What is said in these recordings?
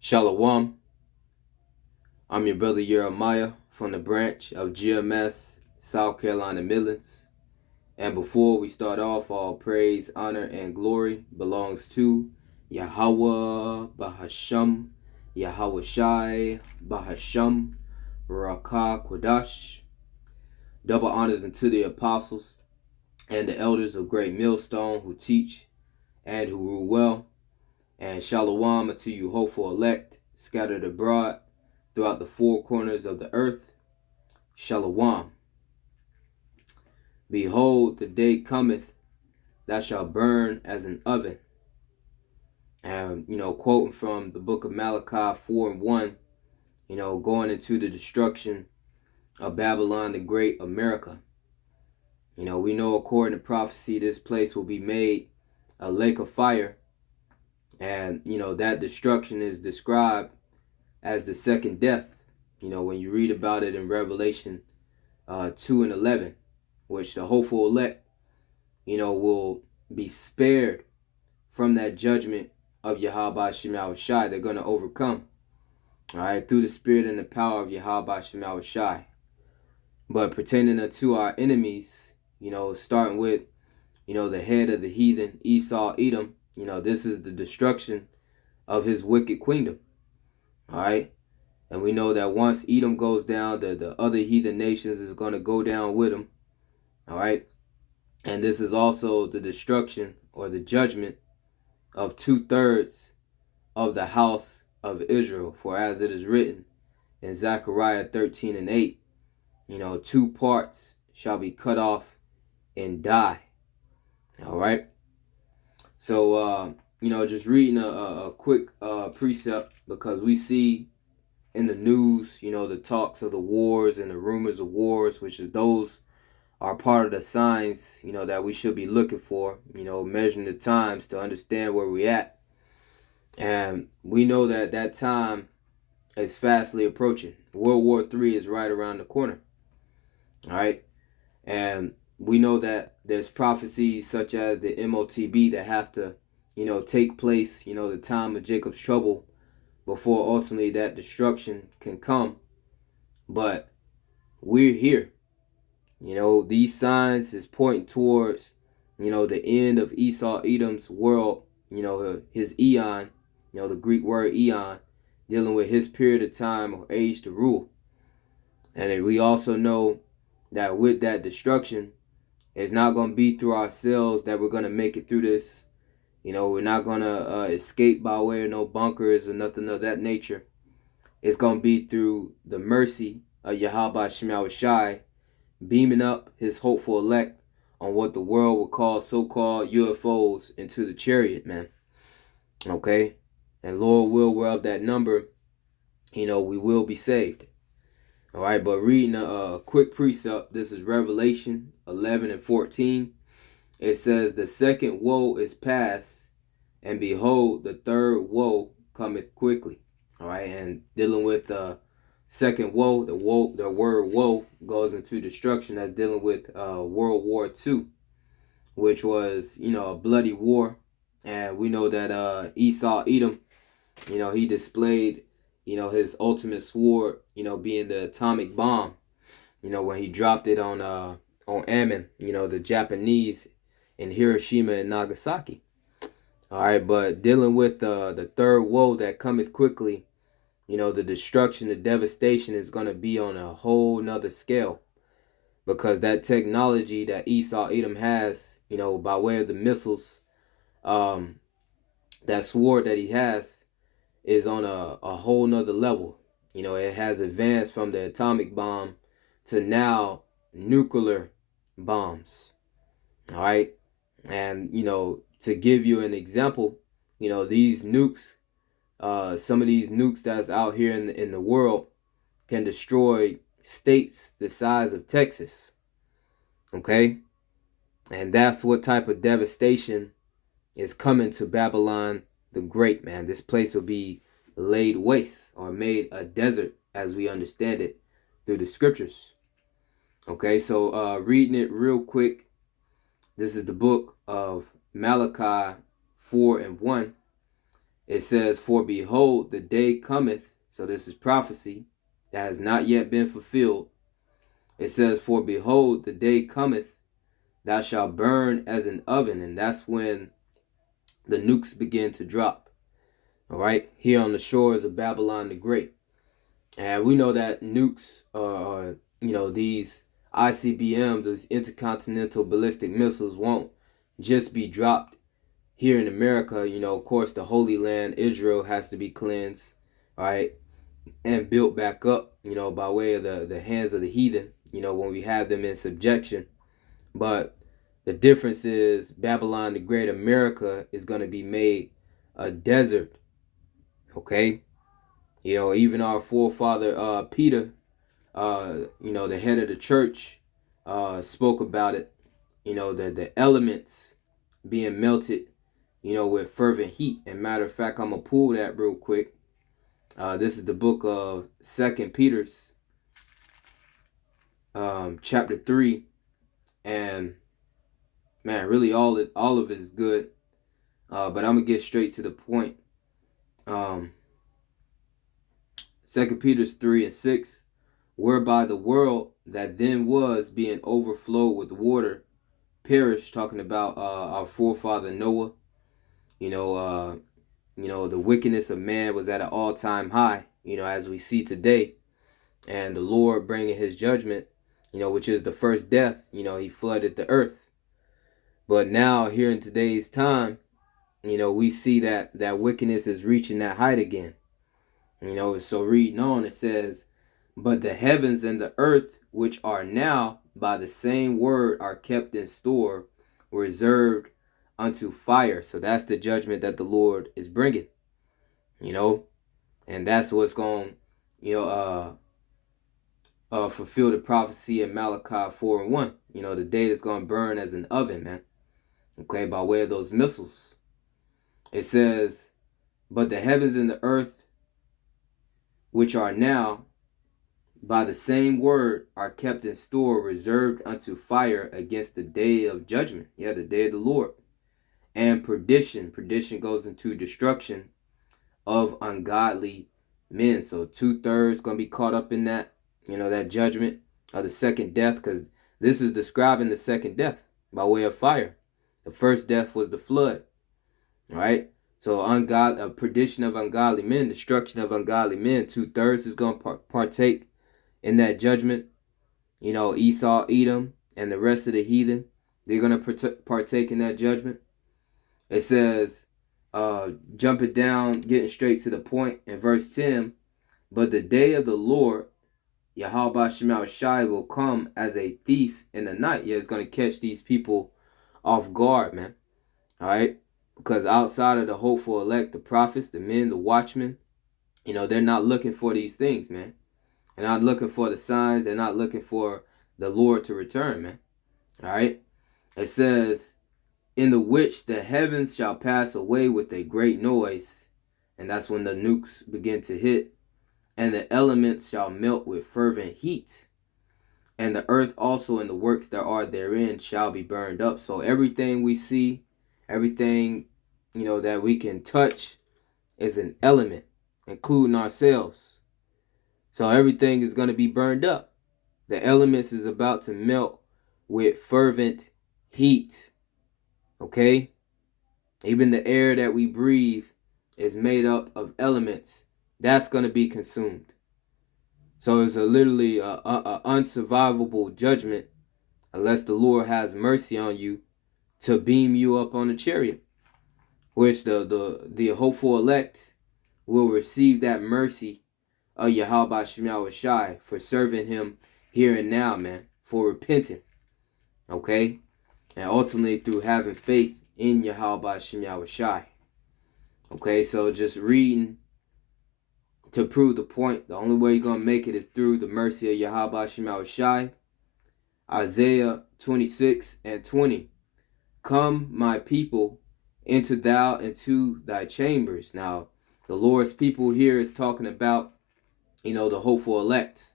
Shalawam, I'm your brother Jeremiah from the branch of GMS, South Carolina Midlands. And before we start off, all praise, honor, and glory belongs to Yahawah, Bahasham, Yahawashi, Bahasham, Rawchaa, Qadash. Double honors unto the apostles and the elders of Great Millstone who teach and who rule well. And Shalawam unto you hopeful elect, scattered abroad throughout the four corners of the earth. Shalawam. Behold, the day cometh that shall burn as an oven. And, quoting from the book of Malachi 4:1, going into the destruction of Babylon the Great, America. We know according to prophecy, this place will be made a lake of fire. And, that destruction is described as the second death. When you read about it in Revelation 2:11, which the hopeful elect, will be spared from that judgment of Yahawashi. They're going to overcome, all right, through the spirit and the power of Yahawashi. But pertaining unto our enemies, starting with, the head of the heathen, Esau, Edom, this is the destruction of his wicked kingdom, all right? And we know that once Edom goes down, the other heathen nations is going to go down with him, all right? And this is also the destruction or the judgment of 2/3 of the house of Israel. For as it is written in Zechariah 13:8, 2 parts shall be cut off and die. All right. So, just reading a quick precept, because we see in the news, the talks of the wars and the rumors of wars, which is those are part of the signs, that we should be looking for, measuring the times to understand where we're at. And we know that that time is fastly approaching. World War III is right around the corner. All right. And we know that there's prophecies such as the MOTB that have to, take place, the time of Jacob's trouble before ultimately that destruction can come. But we're here. These signs is pointing towards, the end of Esau, Edom's world, his eon, the Greek word eon, dealing with his period of time or age to rule. And we also know that with that destruction, it's not going to be through ourselves that we're going to make it through this. We're not going to escape by way of no bunkers or nothing of that nature. It's going to be through the mercy of Yahawashi beaming up his hopeful elect on what the world would call so-called UFOs into the chariot, man. Okay? And Lord will, we're of that number, we will be saved. All right, but reading a quick precept, this is Revelation 11:14. It says, the second woe is past, and behold, the third woe cometh quickly. All right, and dealing with the second woe, the word woe goes into destruction. That's dealing with World War II, which was, a bloody war. And we know that Esau, Edom, he displayed, his ultimate sword, being the atomic bomb, when he dropped it on Ammon, the Japanese in Hiroshima and Nagasaki. All right, but dealing with the third woe that cometh quickly, the destruction, the devastation is going to be on a whole nother scale, because that technology that Esau, Edom has, by way of the missiles, that sword that he has is on a whole nother level. It has advanced from the atomic bomb to now nuclear bombs. All right. And, to give you an example, these nukes, some of these nukes that's out here in the world can destroy states the size of Texas. Okay. And that's what type of devastation is coming to Babylon the Great, man. This place will be laid waste or made a desert as we understand it through the scriptures. Okay, so reading it real quick. This is the book of Malachi 4:1. It says, for behold, the day cometh. So this is prophecy that has not yet been fulfilled. It says, for behold, the day cometh, thou shalt burn as an oven. And that's when the nukes begin to drop. All right, here on the shores of Babylon the Great. And we know that nukes are, these ICBMs, those intercontinental ballistic missiles, won't just be dropped here in America. Of course, the Holy Land, Israel, has to be cleansed, right, and built back up, by way of the hands of the heathen, when we have them in subjection. But the difference is Babylon the Great, America, is going to be made a desert, okay? Even our forefather Peter, the head of the church, spoke about it, the elements being melted, with fervent heat. And matter of fact, I'm going to pull that real quick. This is the book of 2 Peter's, chapter 3. And, man, really all of it is good. But I'm going to get straight to the point. 2 Peter 3:6, whereby the world that then was, being overflowed with water, perished. Talking about our forefather Noah. The wickedness of man was at an all-time high, as we see today. And the Lord bringing his judgment, which is the first death, he flooded the earth. But now, here in today's time, we see that wickedness is reaching that height again. So reading on, it says, but the heavens and the earth, which are now by the same word, are kept in store, reserved unto fire. So that's the judgment that the Lord is bringing, and that's what's going to, fulfill the prophecy in Malachi 4:1. The day that's going to burn as an oven, man. Okay, by way of those missiles. It says, but the heavens and the earth, which are now by the same word, are kept in store, reserved unto fire against the day of judgment. Yeah, the day of the Lord. And perdition. Perdition goes into destruction of ungodly men. So 2/3 going to be caught up in that, that judgment of the second death, because this is describing the second death by way of fire. The first death was the flood. All right. So perdition of ungodly men, destruction of ungodly men. 2/3 is going to partake in that judgment. Esau, Edom, and the rest of the heathen, they're going to partake in that judgment. It says, jumping down, getting straight to the point in verse 10, but the day of the Lord, Yahawashi, will come as a thief in the night. Yeah, it's going to catch these people off guard, man. All right? Because outside of the hopeful elect, the prophets, the men, the watchmen, they're not looking for these things, man. They're not looking for the signs. They're not looking for the Lord to return, man. All right? It says, in the which the heavens shall pass away with a great noise. And that's when the nukes begin to hit. And the elements shall melt with fervent heat. And the earth also and the works that are therein shall be burned up. So everything we see, everything, that we can touch is an element, including ourselves. So everything is going to be burned up. The elements is about to melt with fervent heat. Okay? Even the air that we breathe is made up of elements. That's going to be consumed. So it's literally a unsurvivable judgment unless the Lord has mercy on you to beam you up on a chariot, which the hopeful elect will receive that mercy of Yahawashi for serving him here and now, man, for repenting, okay, and ultimately through having faith in Yahawashi. Okay, so just reading to prove the point. The only way you're going to make it is through the mercy of Yahawashi. Isaiah 26:20. Come, my people, enter thou into thy chambers. Now, the Lord's people here is talking about, the hopeful elect.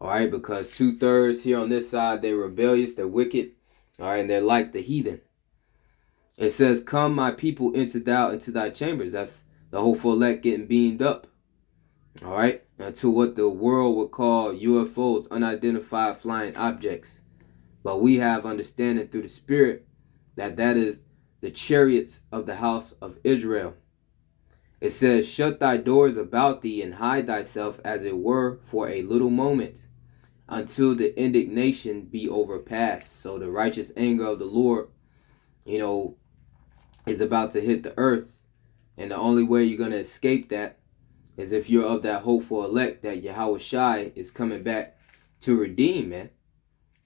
All right, because 2/3 here on this side, they're rebellious, they're wicked. All right, and they're like the heathen. It says, come, my people, enter thou into thy chambers. That's the hopeful elect getting beamed up. All right, to what the world would call UFOs, unidentified flying objects. But we have understanding through the Spirit that that is the chariots of the house of Israel. It says, shut thy doors about thee and hide thyself as it were for a little moment until the indignation be overpassed. So the righteous anger of the Lord, is about to hit the earth. And the only way you're going to escape that is if you're of that hopeful elect that Yahawashi is coming back to redeem, man.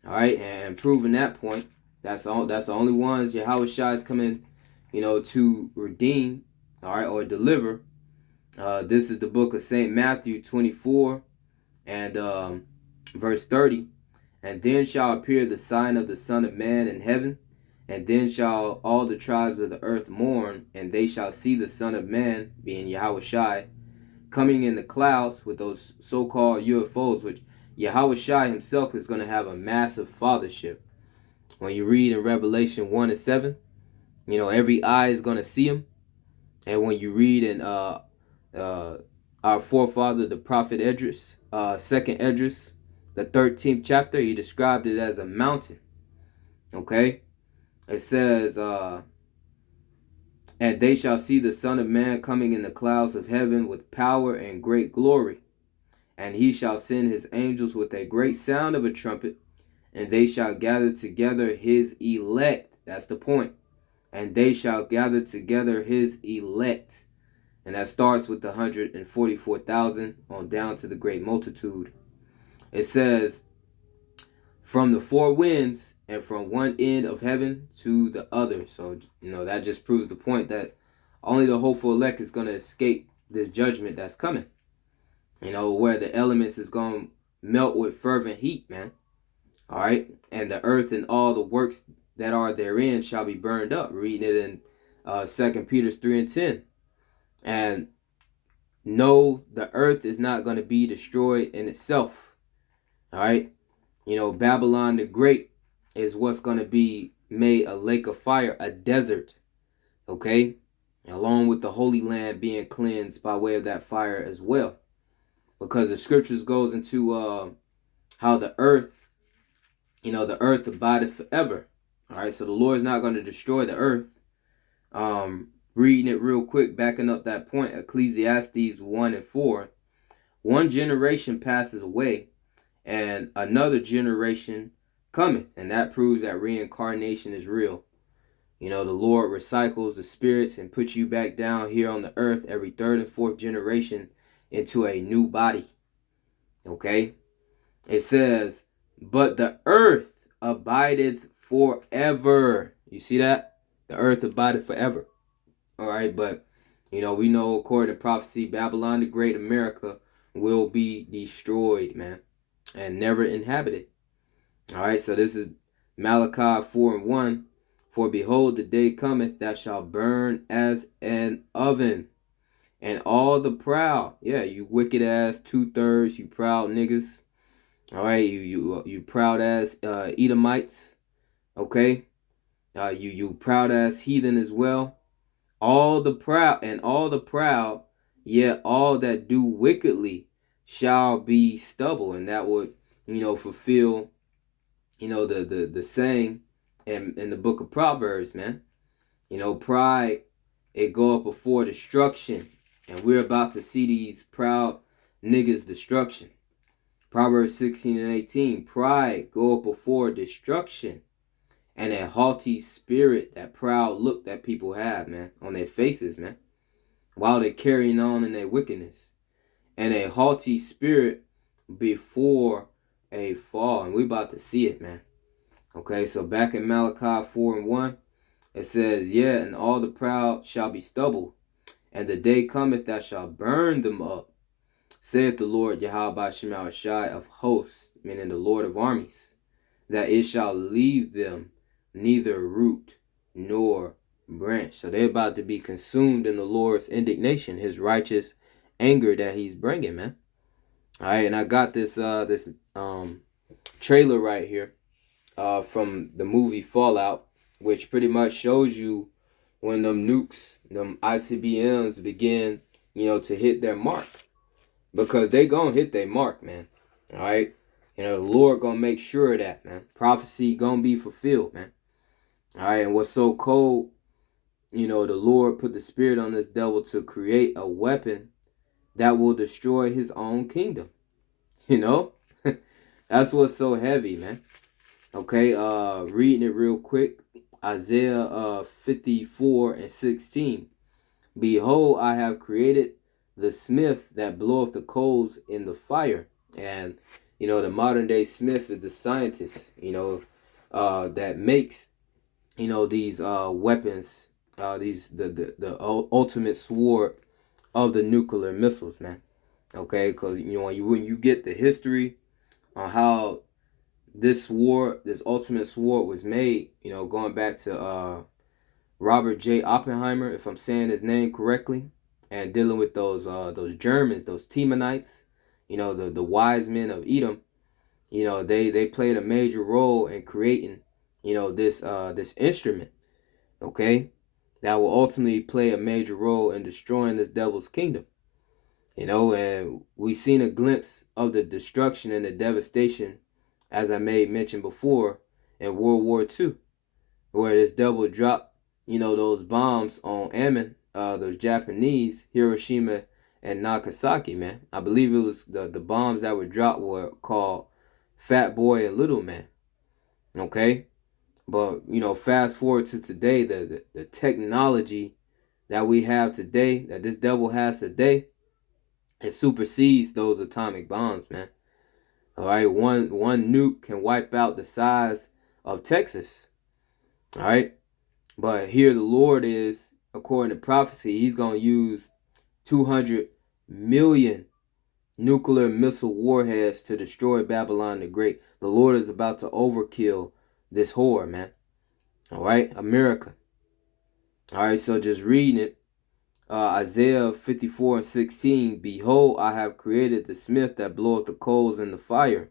All right, and proving that point, that's the only ones Yahawashi is coming, to redeem, all right, or deliver. This is the book of St. Matthew 24 and verse 30. And then shall appear the sign of the Son of Man in heaven, and then shall all the tribes of the earth mourn, and they shall see the Son of Man, being Yahawashi, coming in the clouds with those so-called UFOs, which Yahawashi himself is going to have a massive fathership. When you read in Revelation 1 and 7, every eye is going to see him. And when you read in our forefather, the prophet Esdras, second Esdras, the 13th chapter, he described it as a mountain. Okay? It says, and they shall see the Son of Man coming in the clouds of heaven with power and great glory. And he shall send his angels with a great sound of a trumpet, and they shall gather together his elect. That's the point. And they shall gather together his elect. And that starts with the 144,000 on down to the great multitude. It says, from the four winds and from one end of heaven to the other. So, that just proves the point that only the hopeful elect is going to escape this judgment that's coming. Where the elements is going to melt with fervent heat, man. All right. And the earth and all the works that are therein shall be burned up. Reading it in 2 Peter 3 and 10. And no, the earth is not going to be destroyed in itself. All right. Babylon the Great is what's going to be made a lake of fire, a desert. Okay. Along with the Holy Land being cleansed by way of that fire as well. Because the scriptures goes into how the earth, the earth abideth forever. All right. So the Lord is not going to destroy the earth. Reading it real quick, backing up that point, Ecclesiastes 1 and 4. One generation passes away, and another generation cometh. And that proves that reincarnation is real. The Lord recycles the spirits and puts you back down here on the earth every third and fourth generation into a new body. Okay? It says, but the earth abideth forever. You see that? The earth abideth forever. All right, but we know according to prophecy, Babylon the Great, America, will be destroyed, man, and never inhabited. All right, so this is Malachi 4 and 1. For behold, the day cometh that shall burn as an oven, and all the proud, you wicked ass 2/3, you proud niggas. All right, you proud ass Edomites. Okay, you proud ass heathen as well. All the proud, yet all that do wickedly shall be stubble. And that would, fulfill, the saying in the book of Proverbs, man. Pride, it go up before destruction. And we're about to see these proud niggas' destruction. Proverbs 16 and 18, pride go up before destruction. And a haughty spirit, that proud look that people have, man, on their faces, man, while they're carrying on in their wickedness. And a haughty spirit before a fall. And we about to see it, man. Okay, so back in Malachi 4 and 1, it says, and all the proud shall be stubble, and the day cometh that shall burn them up, saith the Lord Yahawah of hosts, meaning the Lord of armies, that it shall leave them neither root nor branch. So they're about to be consumed in the Lord's indignation, his righteous anger that he's bringing, man. All right, and I got this trailer right here from the movie Fallout, which pretty much shows you when them nukes them ICBMs begin, to hit their mark, because they gonna hit their mark, man. All right, the Lord gonna make sure of that, man. Prophecy gonna be fulfilled, man. All right, and what's so cold, the Lord put the spirit on this devil to create a weapon that will destroy his own kingdom. That's what's so heavy, man. Okay, reading it real quick. Isaiah 54:16. Behold, I have created the smith that bloweth the coals in the fire. And the modern day smith is the scientist, that makes these weapons, the ultimate sword of the nuclear missiles, man. Okay, because when you get the history on how this ultimate sword was made, going back to Robert J. Oppenheimer, if I'm saying his name correctly, and dealing with those Germans, those Temanites, the wise men of Edom. They played a major role in creating, this instrument, okay, that will ultimately play a major role in destroying this devil's kingdom. And we've seen a glimpse of the destruction and the devastation, as I made mention before, in World War II, where this devil dropped, those bombs on Ammon, those Japanese, Hiroshima and Nagasaki, man. I believe it was the bombs that were dropped were called Fat Boy and Little Man. Okay? But, fast forward to today, the technology that we have today, that this devil has today, it supersedes those atomic bombs, man. All right, one nuke can wipe out the size of Texas. All right, but here the Lord is, according to prophecy, he's going to use 200 million nuclear missile warheads to destroy Babylon the Great. The Lord is about to overkill this whore, man. All right, America. All right, so just reading it. Isaiah 54:16. Behold, I have created the smith that bloweth the coals in the fire.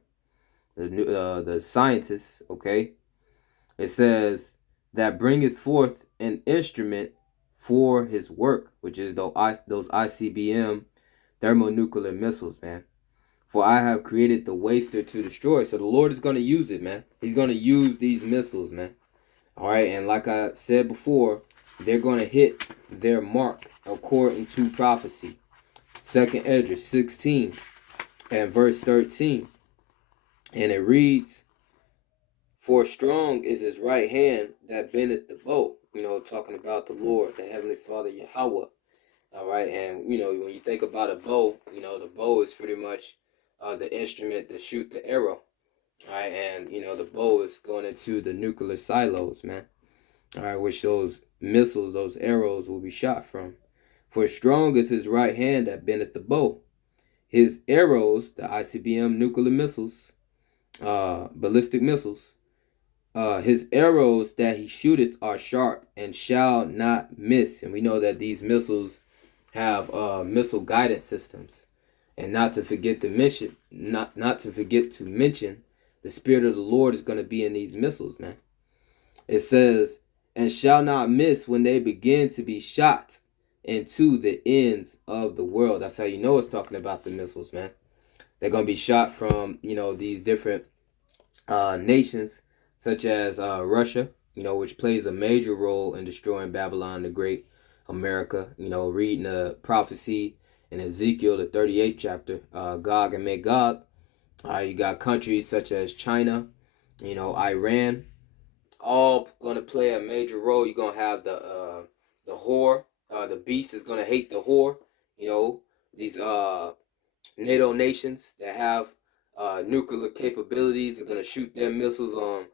The scientist, okay? It says, that bringeth forth an instrument for his work, which is those ICBM thermonuclear missiles, man. For I have created the waster to destroy. So the Lord is going to use it, man. He's going to use these missiles, man. All right, and like I said before, they're going to hit their mark according to prophecy. 2nd Esdras 16 and verse 13. And it reads, for strong is his right hand that bendeth the bow. Talking about the Lord, the Heavenly Father, Yahawah. All right, and when you think about a bow, the bow is pretty much the instrument to shoot the arrow. All right, and the bow is going into the nuclear silos, man. All right, which those missiles, those arrows will be shot from. For strong is his right hand that bendeth the bow. His arrows, the ICBM nuclear missiles, ballistic missiles, his arrows that he shooteth are sharp and shall not miss. And we know that these missiles have missile guidance systems. And not to forget to mention, not to forget to mention, the Spirit of the Lord is going to be in these missiles, man. It says, and shall not miss when they begin to be shot into the ends of the world. That's how you know it's talking about the missiles, man. They're going to be shot from, these different nations, such as Russia, which plays a major role in destroying Babylon the Great, America. Reading the prophecy in Ezekiel, the 38th chapter, Gog and Magog. You got countries such as China, Iran, all going to play a major role. You're going to have the whore. The beast is going to hate the whore. These NATO nations that have nuclear capabilities are going to shoot their missiles on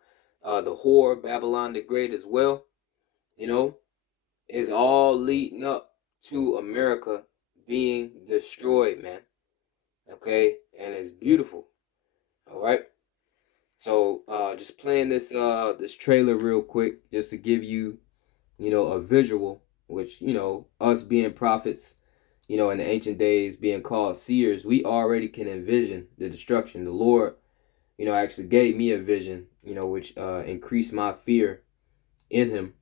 the whore, Babylon the Great as well. It's all leading up to America being destroyed, man. Okay? And it's beautiful. All right? So just playing this trailer real quick just to give you, a visual, which, us being prophets, in the ancient days being called seers, we already can envision the destruction. The Lord, actually gave me a vision, which increased my fear in him.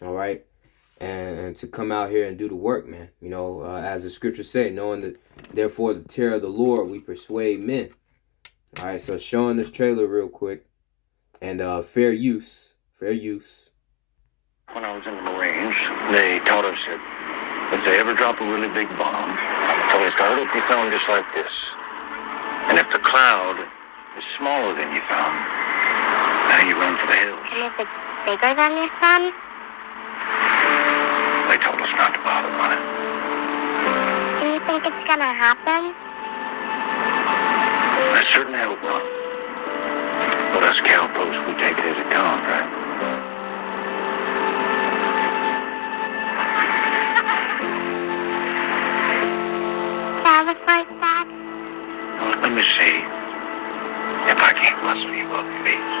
All right. and to come out here and do the work, man. As the scriptures say, knowing that therefore the terror of the Lord we persuade men. All right, so showing this trailer real quick, and fair use. When I was in the Marines, they taught us that if they ever drop a really big bomb, told us to hold up your thumb just like this. And if the cloud is smaller than your thumb, now you run for the hills. And if it's bigger than your thumb? They told us not to bother running. Do you think it's gonna happen? I certainly hope not. But us cowposts, we take it as it comes, right? That was nice, Dad. Now, let me see if I can't muscle you up, please.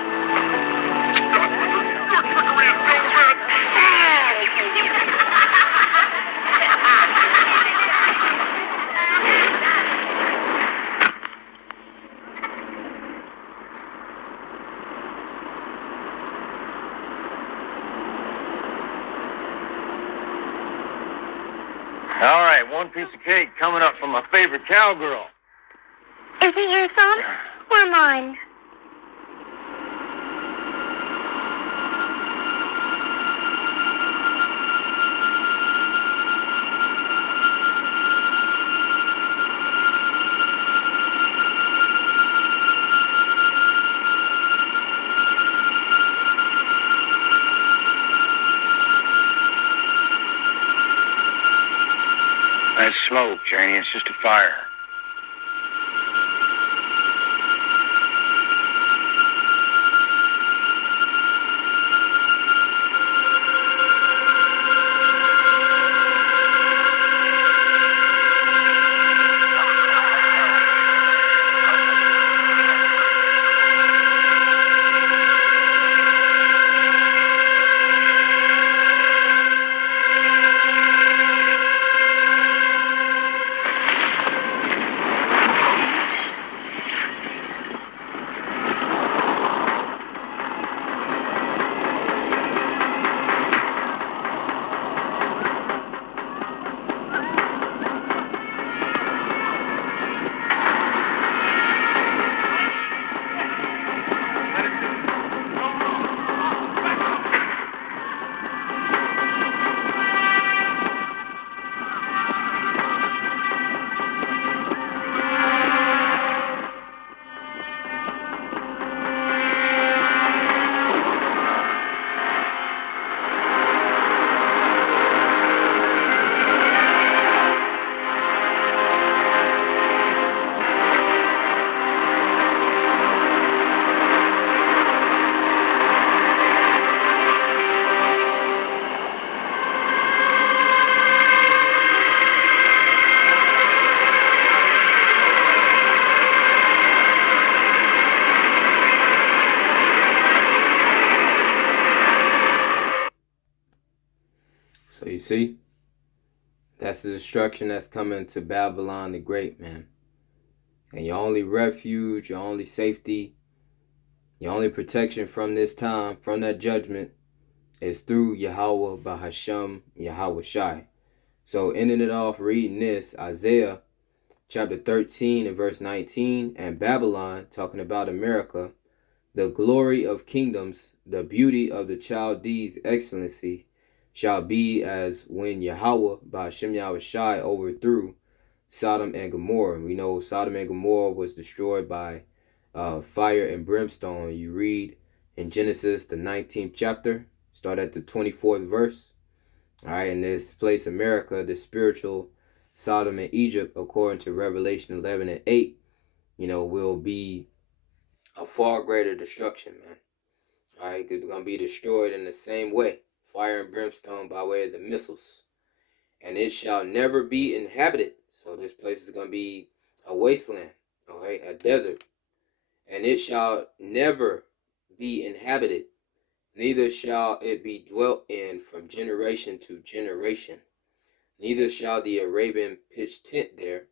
All right, one piece of cake coming up from my favorite cowgirl. Is it your thumb or mine? That's smoke, Janie. It's just a fire. So you see, that's the destruction that's coming to Babylon the Great, man. And your only refuge, your only safety, your only protection from this time, from that judgment, is through Yahawah, Bahasham, Yahawashi. So ending it off, reading this, Isaiah chapter 13 and verse 19, and Babylon, talking about America, the glory of kingdoms, the beauty of the Chaldees' excellency, shall be as when Yahawah, Bahasham Yahawashi, overthrew Sodom and Gomorrah. We know Sodom and Gomorrah was destroyed by fire and brimstone. You read in Genesis, the 19th chapter, start at the 24th verse. All right, in this place, America, the spiritual Sodom and Egypt, according to Revelation 11 and 8, will be a far greater destruction, man. All right, it's going to be destroyed in the same way, fire and brimstone by way of the missiles. And it shall never be inhabited. So this place is going to be a wasteland, all right, a desert. And it shall never be inhabited, neither shall it be dwelt in from generation to generation. Neither shall the Arabian pitch tent there,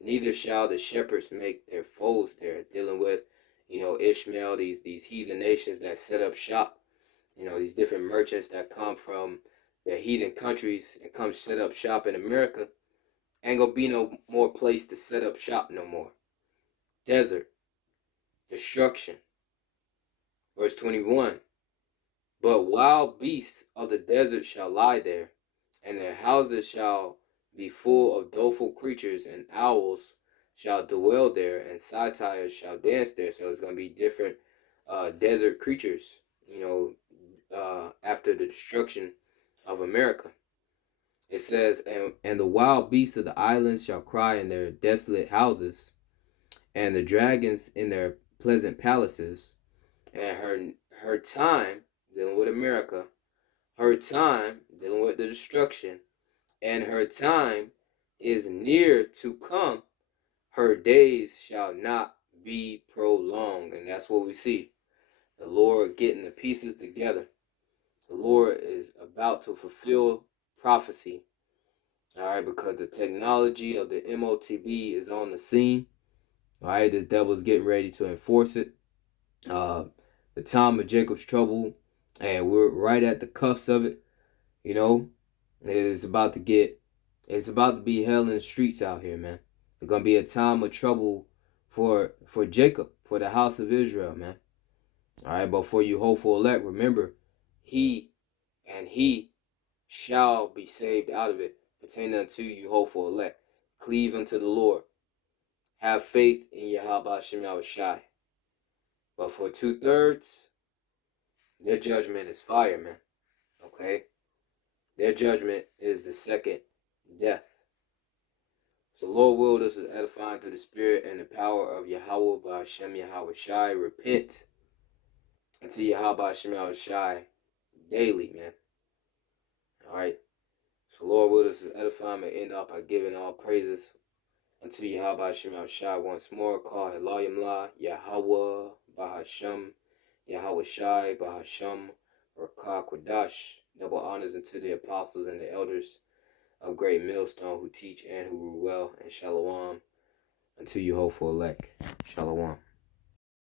neither shall the shepherds make their foes there. Dealing with, Ishmael, these heathen nations that set up shop, these different merchants that come from the heathen countries and come set up shop in America, ain't gonna be no more place to set up shop no more. Desert, destruction. Verse 21. But wild beasts of the desert shall lie there, and their houses shall be full of doleful creatures, and owls shall dwell there, and satyrs shall dance there. So it's going to be different desert creatures, after the destruction of America. It says, and the wild beasts of the islands shall cry in their desolate houses, and the dragons in their pleasant palaces, and her time, dealing with America, her time, dealing with the destruction, and her time is near to come. Her days shall not be prolonged. And that's what we see. The Lord getting the pieces together. The Lord is about to fulfill prophecy. All right, because the technology of the MOTB is on the scene. All right, this devil's getting ready to enforce it. The time of Jacob's trouble, and we're right at the cuffs of it. It's about to be hell in the streets out here, man. It's gonna be a time of trouble for Jacob, for the house of Israel, man. All right, but for you hopeful elect, remember, he shall be saved out of it, pertaining unto you hopeful elect. Cleave unto the Lord. Have faith in Yahawashi. But for 2/3, their judgment is fire, man. Okay? Their judgment is the second death. So Lord willed us is edifying through the Spirit and the power of Yahawah, Bahasham, Yahawashi. Repent unto Yahawah, Bahasham, Yahawashi daily, man. Alright? So Lord willed us is edifying and end up by giving all praises unto Yahawah, Bahasham, Yahawashi once more. Call Halalyam, Yahawah, Bahasham, Yahawashi, Bahasham, Rawchaa, Qadash. Double honors unto the apostles and the elders of great millstone who teach and who rule well, and Shalawam unto you hopeful elect. Shalawam.